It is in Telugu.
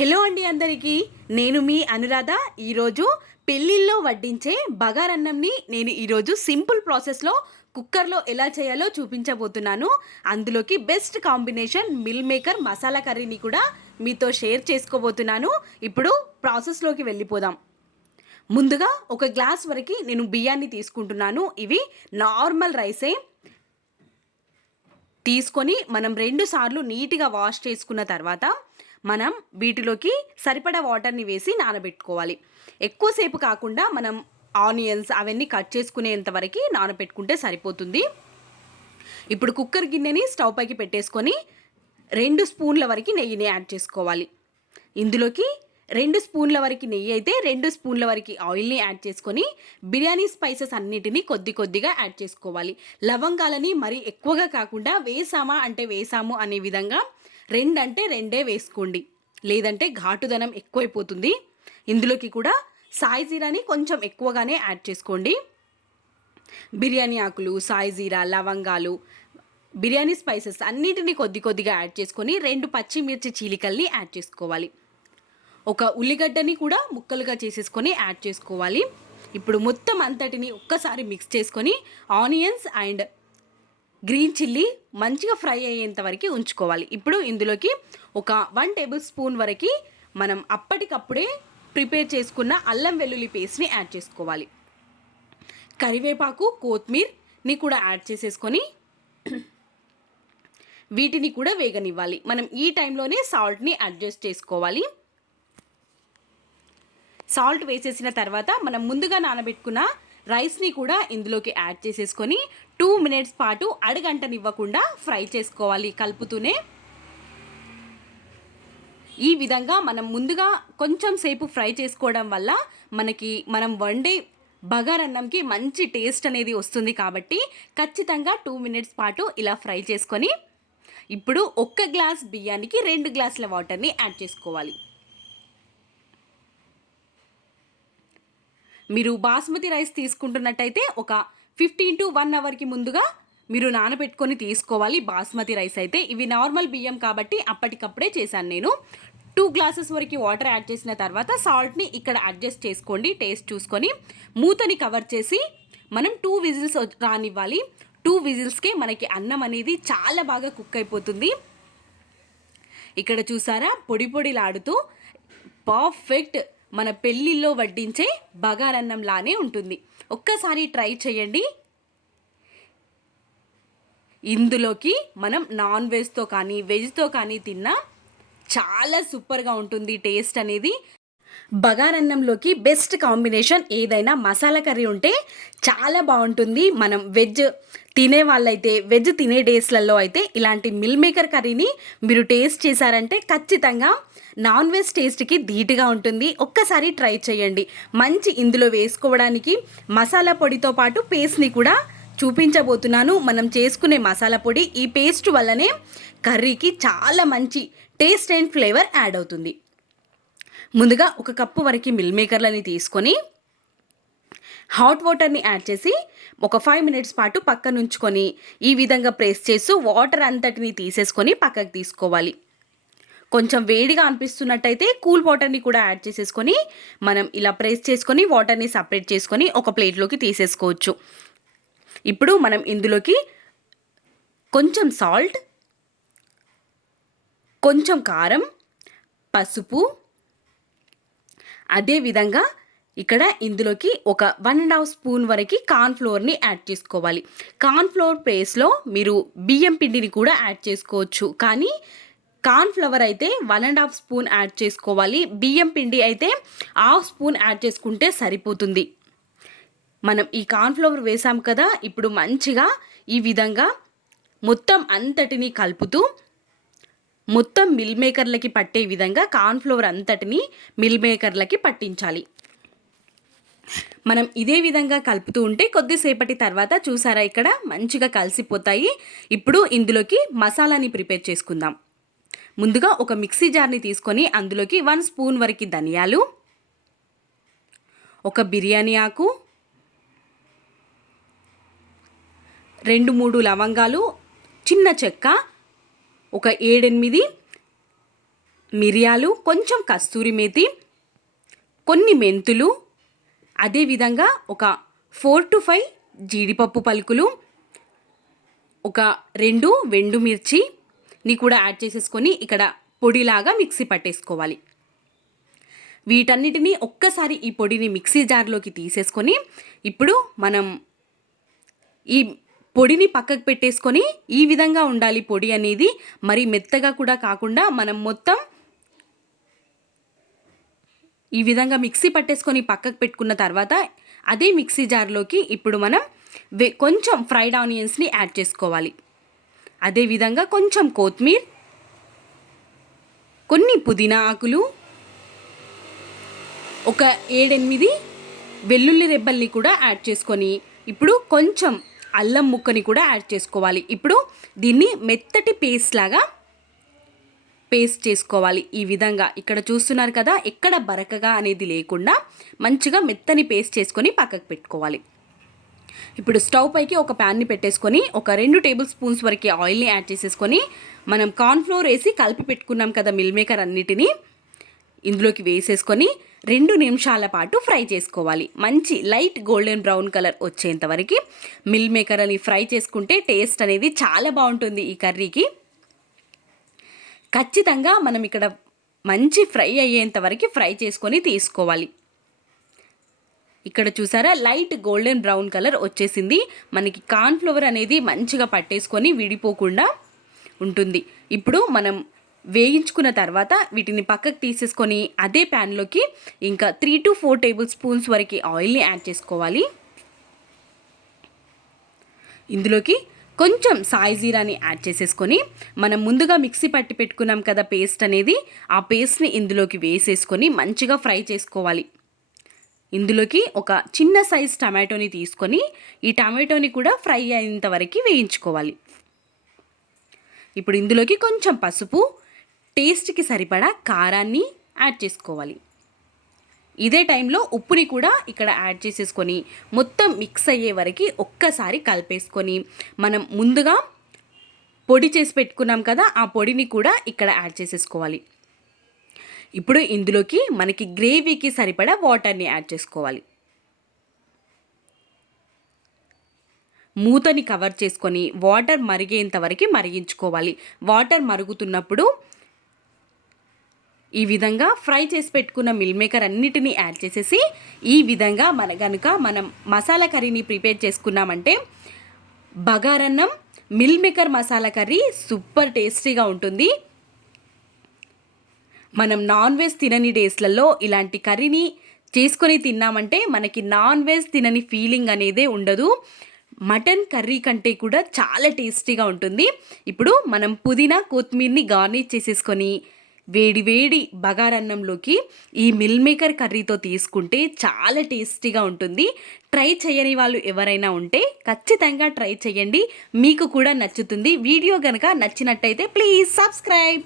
హలో అండి అందరికీ, నేను మీ అనురాధ. ఈరోజు పెళ్ళిళ్ళలో వడ్డించే బగారన్నంని నేను ఈరోజు సింపుల్ ప్రాసెస్లో కుక్కర్లో ఎలా చేయాలో చూపించబోతున్నాను. అందులోకి best combination mill maker masala కర్రీని కూడా మీతో షేర్ చేసుకోబోతున్నాను. ఇప్పుడు ప్రాసెస్లోకి వెళ్ళిపోదాం. ముందుగా ఒక గ్లాస్ వరకు నేను బియ్యాన్ని తీసుకుంటున్నాను. ఇవి నార్మల్ రైసే తీసుకొని మనం 2 సార్లు నీట్గా వాష్ చేసుకున్న తర్వాత మనం వీటిలోకి సరిపడా వాటర్ని వేసి నానబెట్టుకోవాలి. ఎక్కువసేపు కాకుండా మనం ఆనియన్స్ అవన్నీ కట్ చేసుకునేంత వరకు నానబెట్టుకుంటే సరిపోతుంది. ఇప్పుడు కుక్కర్ గిన్నెని స్టవ్ పైకి పెట్టేసుకొని 2 స్పూన్ల వరకు నెయ్యిని యాడ్ చేసుకోవాలి. ఇందులోకి 2 స్పూన్ల వరకు నెయ్యి అయితే 2 స్పూన్ల వరకు ఆయిల్ని యాడ్ చేసుకొని బిర్యానీ స్పైసెస్ అన్నిటినీ కొద్ది కొద్దిగా యాడ్ చేసుకోవాలి. లవంగాలని మరీ ఎక్కువగా కాకుండా వేసామా అంటే వేసాము అనే విధంగా 2 అంటే 2 వేసుకోండి, లేదంటే ఘాటుదనం ఎక్కువైపోతుంది. ఇందులోకి కూడా సాయి జీరాని కొంచెం ఎక్కువగానే యాడ్ చేసుకోండి. బిర్యానీ ఆకులు, సాయి జీరా, లవంగాలు, బిర్యానీ స్పైసెస్ అన్నిటినీ కొద్ది కొద్దిగా యాడ్ చేసుకొని 2 పచ్చిమిర్చి చీలికల్ని యాడ్ చేసుకోవాలి. ఒక ఉల్లిగడ్డని కూడా ముక్కలుగా చేసేసుకొని యాడ్ చేసుకోవాలి. ఇప్పుడు మొత్తం అంతటిని ఒక్కసారి మిక్స్ చేసుకొని ఆనియన్స్ అండ్ గ్రీన్ చిల్లీ మంచిగా ఫ్రై అయ్యేంత వరకు ఉంచుకోవాలి. ఇప్పుడు ఇందులోకి ఒక 1 టేబుల్ స్పూన్ వరకు మనం అప్పటికప్పుడే ప్రిపేర్ చేసుకున్న అల్లం వెల్లుల్లి పేస్ట్ని యాడ్ చేసుకోవాలి. కరివేపాకు, కొత్తిమీరని కూడా యాడ్ చేసేసుకొని వీటిని కూడా వేగనివ్వాలి. మనం ఈ టైంలోనే సాల్ట్ని అడ్జస్ట్ చేసుకోవాలి. సాల్ట్ వేసేసిన తర్వాత మనం ముందుగా నానబెట్టుకున్న రైస్ని కూడా ఇందులోకి యాడ్ చేసేసుకొని 2 మినిట్స్ పాటు అడగంటనివ్వకుండా ఫ్రై చేసుకోవాలి కలుపుతూనే. ఈ విధంగా మనం ముందుగా కొంచెం సేపు ఫ్రై చేసుకోవడం వల్ల మనం వండే బగారన్నంకి మంచి టేస్ట్ అనేది వస్తుంది. కాబట్టి ఖచ్చితంగా 2 మినిట్స్ పాటు ఇలా ఫ్రై చేసుకొని ఇప్పుడు 1 గ్లాస్ బియ్యానికి 2 గ్లాసుల వాటర్ని యాడ్ చేసుకోవాలి. మీరు బాస్మతి రైస్ తీసుకుంటున్నట్టయితే ఒక 15 to 1 అవర్కి ముందుగా మీరు నానబెట్టుకొని తీసుకోవాలి. బాస్మతి రైస్ అయితే ఇవి నార్మల్ బియ్యం కాబట్టి అప్పటికప్పుడే చేశాను నేను. 2 గ్లాసెస్ వరకు వాటర్ యాడ్ చేసిన తర్వాత సాల్ట్ని ఇక్కడ అడ్జస్ట్ చేసుకోండి, టేస్ట్ చూసుకొని. మూతని కవర్ చేసి మనం 2 విజిల్స్ రానివ్వాలి. 2 విజిల్స్కే మనకి అన్నం అనేది చాలా బాగా కుక్ అయిపోతుంది. ఇక్కడ చూసారా, పొడి పొడిలాడుతూ పర్ఫెక్ట్ మన పెళ్ళిళ్ళలో వడ్డించే బగారన్నంలానే ఉంటుంది. ఒక్కసారి ట్రై చేయండి. ఇందులోకి మనం నాన్ వెజ్తో కానీ వెజ్తో కానీ తిన్నా చాలా సూపర్గా ఉంటుంది టేస్ట్ అనేది. బగారన్నంలోకి బెస్ట్ కాంబినేషన్ ఏదైనా మసాలా కర్రీ ఉంటే చాలా బాగుంటుంది. మనం వెజ్ తినే వాళ్ళైతే, వెజ్ తినే డేస్లలో అయితే ఇలాంటి మిల్ మేకర్ కర్రీని మీరు టేస్ట్ చేశారంటే ఖచ్చితంగా నాన్ వెజ్ టేస్ట్కి ధీటుగా ఉంటుంది. ఒక్కసారి ట్రై చేయండి. మంచి ఇందులో వేసుకోవడానికి మసాలా పొడితో పాటు పేస్ట్ని కూడా చూపించబోతున్నాను. మనం చేసుకునే మసాలా పొడి ఈ పేస్ట్ వల్లనే కర్రీకి చాలా మంచి టేస్ట్ అండ్ ఫ్లేవర్ యాడ్ అవుతుంది. ముందుగా 1 కప్పు వరకు మిల్ మేకర్లని తీసుకొని హాట్ వాటర్ని యాడ్ చేసి ఒక 5 మినిట్స్ పాటు పక్కన ఉంచుకొని ఈ విధంగా ప్రెస్ చేస్తూ వాటర్ అంతటిని తీసేసుకొని పక్కకు తీసుకోవాలి. కొంచెం వేడిగా అనిపిస్తున్నట్టయితే కూల్ వాటర్ని కూడా యాడ్ చేసేసుకొని మనం ఇలా ప్రెస్ చేసుకొని వాటర్ని సపరేట్ చేసుకొని ఒక ప్లేట్లోకి తీసేసుకోవచ్చు. ఇప్పుడు మనం ఇందులోకి కొంచెం సాల్ట్, కొంచెం కారం, పసుపు, అదేవిధంగా ఇక్కడ ఇందులోకి ఒక 1.5 స్పూన్ వరకు కార్న్ఫ్లోర్ని యాడ్ చేసుకోవాలి. కార్న్ఫ్లోర్ ప్లేస్లో మీరు బియ్యం పిండిని కూడా యాడ్ చేసుకోవచ్చు, కానీ కార్న్ఫ్లవర్ అయితే 1.5 స్పూన్ యాడ్ చేసుకోవాలి. బియ్యం పిండి అయితే 1/2 స్పూన్ యాడ్ చేసుకుంటే సరిపోతుంది. మనం ఈ కార్న్ఫ్లవర్ వేసాం కదా, ఇప్పుడు మంచిగా ఈ విధంగా మొత్తం అంతటిని కలుపుతూ మొత్తం మిల్ మేకర్లకి పట్టే విధంగా కార్న్ఫ్లవర్ అంతటిని మిల్ మేకర్లకి పట్టించాలి. మనం ఇదే విధంగా కలుపుతూ ఉంటే కొద్దిసేపటి తర్వాత చూసారా ఇక్కడ మంచిగా కలిసిపోతాయి. ఇప్పుడు ఇందులోకి మసాలాని ప్రిపేర్ చేసుకుందాం. ముందుగా ఒక మిక్సీ జార్ని తీసుకొని అందులోకి 1 స్పూన్ వరకు ధనియాలు, ఒక బిర్యానీ ఆకు, 2-3 లవంగాలు, చిన్న చెక్క, ఒక 7-8 మిరియాలు, కొంచెం కస్తూరి మేతి, కొన్ని మెంతులు, అదేవిధంగా ఒక 4 to 5 జీడిపప్పు పలుకులు, ఒక 2 వెండుమిర్చిని కూడా యాడ్ చేసేసుకొని ఇక్కడ పొడిలాగా మిక్సీ పట్టేసుకోవాలి. వీటన్నిటిని ఒక్కసారి ఈ పొడిని మిక్సీ జార్లోకి తీసేసుకొని ఇప్పుడు మనం ఈ పొడిని పక్కకు పెట్టేసుకొని ఈ విధంగా ఉండాలి పొడి అనేది. మరి మెత్తగా కూడా కాకుండా మనం మొత్తం ఈ విధంగా మిక్సీ పట్టేసుకొని పక్కకు పెట్టుకున్న తర్వాత అదే మిక్సీ జార్లోకి ఇప్పుడు మనం కొంచెం ఫ్రైడ్ ఆనియన్స్ని యాడ్ చేసుకోవాలి. అదేవిధంగా కొంచెం కొత్తిమీర, కొన్ని పుదీనా ఆకులు, ఒక 7-8 వెల్లుల్లి రెబ్బల్ని కూడా యాడ్ చేసుకొని ఇప్పుడు కొంచెం అల్లం ముక్కని కూడా యాడ్ చేసుకోవాలి. ఇప్పుడు దీన్ని మెత్తటి పేస్ట్ చేసుకోవాలి. ఈ విధంగా ఇక్కడ చూస్తున్నారు కదా, ఎక్కడ బరకగా అనేది లేకుండా మంచిగా మెత్తని పేస్ట్ చేసుకొని పక్కకు పెట్టుకోవాలి. ఇప్పుడు స్టవ్ పైకి ఒక ప్యాన్ని పెట్టేసుకొని ఒక 2 టేబుల్ స్పూన్స్ వరకు ఆయిల్ని యాడ్ చేసేసుకొని మనం కార్న్ఫ్లోర్ వేసి కలిపి పెట్టుకున్నాం కదా మిల్ మేకర్ అన్నిటినీ ఇందులోకి వేసేసుకొని 2 నిమిషాల పాటు ఫ్రై చేసుకోవాలి. మంచి లైట్ గోల్డెన్ బ్రౌన్ కలర్ వచ్చేంత వరకు మిల్ మేకర్ అని ఫ్రై చేసుకుంటే టేస్ట్ అనేది చాలా బాగుంటుంది ఈ కర్రీకి. ఖచ్చితంగా మనం ఇక్కడ మంచి ఫ్రై అయ్యేంత వరకు ఫ్రై చేసుకొని తీసుకోవాలి. ఇక్కడ చూసారా లైట్ గోల్డెన్ బ్రౌన్ కలర్ వచ్చేసింది. మనకి కార్న్ఫ్లవర్ అనేది మంచిగా పట్టేసుకొని విడిపోకుండా ఉంటుంది. ఇప్పుడు మనం వేయించుకున్న తర్వాత వీటిని పక్కకు తీసేసుకొని అదే ప్యాన్లోకి ఇంకా 3 to 4 టేబుల్ స్పూన్స్ వరకు ఆయిల్ని యాడ్ చేసుకోవాలి. ఇందులోకి కొంచెం సాయి జీరాని యాడ్ చేసేసుకొని మనం ముందుగా మిక్సీ పట్టి పెట్టుకున్నాం కదా పేస్ట్ అనేది, ఆ పేస్ట్ని ఇందులోకి వేసేసుకొని మంచిగా ఫ్రై చేసుకోవాలి. ఇందులోకి ఒక చిన్న సైజ్ టమాటోని తీసుకొని ఈ టమాటోని కూడా ఫ్రై అయ్యేంత వరకు వేయించుకోవాలి. ఇప్పుడు ఇందులోకి కొంచెం పసుపు, టేస్ట్కి సరిపడా కారాన్ని యాడ్ చేసుకోవాలి. ఇదే టైంలో ఉప్పుని కూడా ఇక్కడ యాడ్ చేసేసుకొని మొత్తం మిక్స్ అయ్యే వరకు ఒక్కసారి కలిపేసుకొని మనం ముందుగా పొడి చేసి పెట్టుకున్నాం కదా ఆ పొడిని కూడా ఇక్కడ యాడ్ చేసేసుకోవాలి. ఇప్పుడు ఇందులోకి మనకి గ్రేవీకి సరిపడా వాటర్ని యాడ్ చేసుకోవాలి. మూతని కవర్ చేసుకొని వాటర్ మరిగేంత వరకు మరిగించుకోవాలి. వాటర్ మరుగుతున్నప్పుడు ఈ విధంగా ఫ్రై చేసి పెట్టుకున్న మిల్ మేకర్ అన్నిటినీ యాడ్ చేసేసి ఈ విధంగా మనం మసాలా కర్రీని ప్రిపేర్ చేసుకున్నామంటే బగారన్నం meal maker masala curry super టేస్టీగా ఉంటుంది. మనం నాన్ వెజ్ తినని డేస్లలో ఇలాంటి కర్రీని చేసుకొని తిన్నామంటే మనకి నాన్ వెజ్ తినని ఫీలింగ్ అనేదే ఉండదు. మటన్ కర్రీ కంటే కూడా చాలా టేస్టీగా ఉంటుంది. ఇప్పుడు మనం పుదీనా కొత్తిమీరని గార్నిష్ చేసేసుకొని వేడి వేడి బగారన్నంలోకి ఈ మిల్ మేకర్ కర్రీతో తీసుకుంటే చాలా టేస్టీగా ఉంటుంది. ట్రై చేయని వాళ్ళు ఎవరైనా ఉంటే ఖచ్చితంగా ట్రై చేయండి, మీకు కూడా నచ్చుతుంది. వీడియో కనుక నచ్చినట్టయితే ప్లీజ్ సబ్స్క్రైబ్.